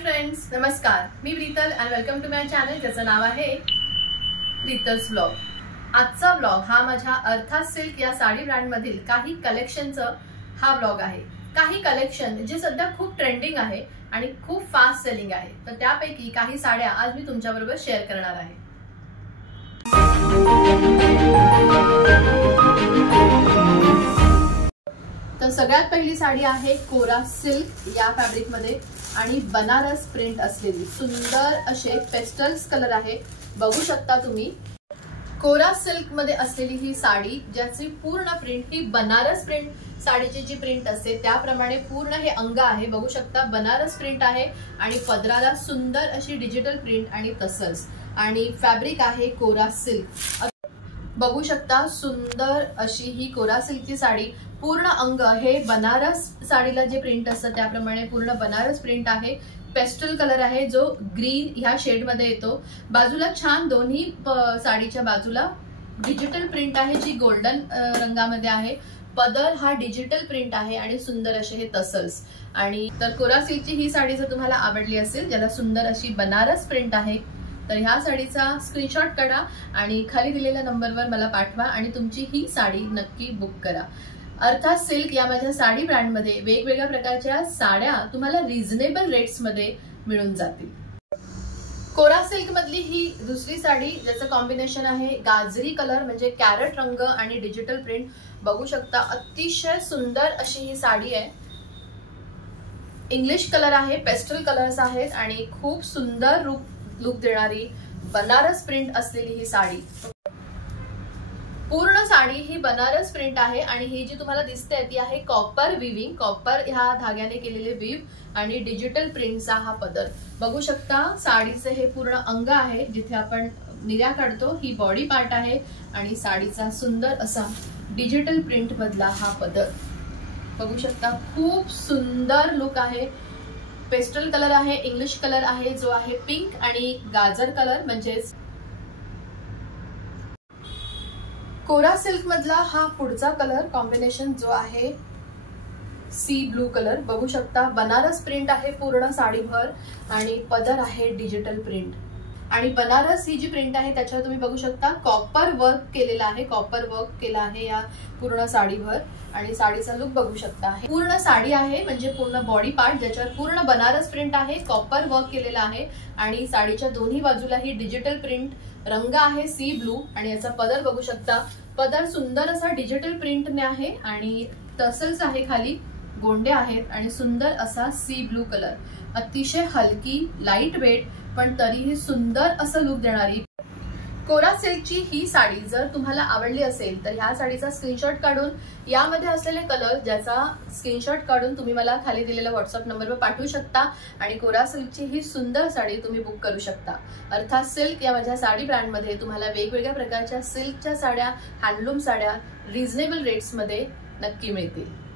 Friends, नमस्कार. मी Preetal and welcome to my channel ज्याचं नाव आहे प्रीतल्स ब्लॉग. आजचा ब्लॉग हा माझ्या अर्थात सिल्क या साडी ब्रँड मधील काही कलेक्शनचं हा ब्लॉग आहे. काही कलेक्शन जे सध्या खूप ट्रेंडिंग आहे आणि खूप फास्ट सेलिंग आहे, तर त्यापैकी काही साड्या आज मी तुमच्याबरोबर शेअर करणार आहे. तर सगळ्यात पहिली साडी आहे कोरा सिल्क या फॅब्रिक मध्ये आणि बनारस प्रिंट असलेली सुंदर असे पेस्टल्स कलर आहे. बघू शकता तुम्ही कोरा सिल्क मध्ये असलेली ही साडी, ज्याची पूर्ण प्रिंट ही बनारस प्रिंट साडीची जी प्रिंट असते त्याप्रमाणे पूर्ण हे अंग आहे. बघू शकता बनारस प्रिंट आहे आणि पदराला सुंदर अशी डिजिटल प्रिंट आणि तसंच आणि फॅब्रिक आहे कोरा सिल्क. बघू शकता सुंदर अशी ही कोरा सिल्कची साडी. पूर्ण अंग हे बनारस साडीला जे प्रिंट असतं त्याप्रमाणे पूर्ण बनारस प्रिंट आहे. पेस्टल कलर आहे जो ग्रीन ह्या शेड मध्ये येतो. बाजूला छान दोन्ही साडीच्या बाजूला डिजिटल प्रिंट आहे जी गोल्डन रंगामध्ये आहे. पदर हा डिजिटल प्रिंट आहे आणि सुंदर असे हे तसल्स. आणि तर कोरा सिल्कची ही साडी जर तुम्हाला आवडली असेल, ज्याला सुंदर अशी बनारस प्रिंट आहे, तर ह्या साडीचा स्क्रीनशॉट काढा आणि खाली दिलेल्या नंबरवर मला पाठवा आणि तुमची ही साडी नक्की बुक करा. अर्थात सिल्क या माझ्या साडी ब्रँड मध्ये वेगवेगळ्या प्रकारच्या साड्या तुम्हाला रिझनेबल रेट्स मध्ये मिळून जातील. कोरा सिल्क मधली ही दुसरी साडी, ज्याचं कॉम्बिनेशन आहे गाजरी कलर म्हणजे कॅरट रंग आणि डिजिटल प्रिंट. बघू शकता अतिशय सुंदर अशी ही साडी आहे. इंग्लिश कलर आहे, पेस्टल कलर्स आहेत आणि खूप सुंदर लुक देणारी बनारस प्रिंट असलेली ही साडी. पूर्ण साडी ही बनारस प्रिंट आहे आणि ही जी तुम्हाला दिसते ती आहे कॉपर विविंग, कॉपर ह्या धाग्याने केलेले विव आणि डिजिटल प्रिंटचा हा पदर. बघू शकता साडीचे हे पूर्ण अंग आहे, जिथे आपण निर्या काढतो ही बॉडी पार्ट आहे आणि साडीचा सुंदर असा डिजिटल प्रिंट मधला हा पदर. बघू शकता खूप सुंदर लुक आहे. पेस्टल कलर आहे, इंग्लिश कलर आहे जो आहे पिंक आणि गाजर कलर म्हणजेच कोरा सिल्क मधला हा पुढचा कलर कॉम्बिनेशन जो आहे सी ब्लू कलर. बघू शकता बनारस प्रिंट आहे पूर्ण साडीभर आणि पदर आहे डिजिटल प्रिंट. आणि बनारस ही जी प्रिंट आहे त्याच्यावर तुम्ही बघू शकता कॉपर वर्क केलेला आहे, कॉपर वर्क केला आहे या पूर्ण साडीभर. आणि साडीचा लुक बघू शकता. पूर्ण साडी आहे म्हणजे पूर्ण बॉडी पार्ट ज्याच्यावर पूर्ण बनारस प्रिंट आहे, कॉपर वर्क केलेला आहे आणि साडीच्या दोन्ही बाजूला ही डिजिटल प्रिंट रंग आहे सी ब्लू. आणि याचा पदर बघू शकता, पदर सुंदर असा डिजिटल प्रिंटने आहे आणि तसल्स आहे, खाली गोंडे आहेत आणि सुंदर असा सी ब्लू कलर. अतिशय हलकी लाईट वेट पण तरीही सुंदर असं लुक देणारी कोरा सिल्कची ही साडी जर तुम्हाला आवडली असेल तर ह्या साडीचा स्क्रीनशॉट काढून यामध्ये असलेले कलर ज्याचा स्क्रीनशॉट काढून तुम्ही मला खाली दिलेल्या व्हॉट्सअप नंबरवर पाठवू शकता आणि कोरा सिल्कची ही सुंदर साडी तुम्ही बुक करू शकता. अर्थात सिल्क या माझ्या साडी ब्रँड मध्ये तुम्हाला वेगवेगळ्या प्रकारच्या सिल्कच्या साड्या, हँडलूम साड्या रिझनेबल रेट्स मध्ये नक्की मिळतील.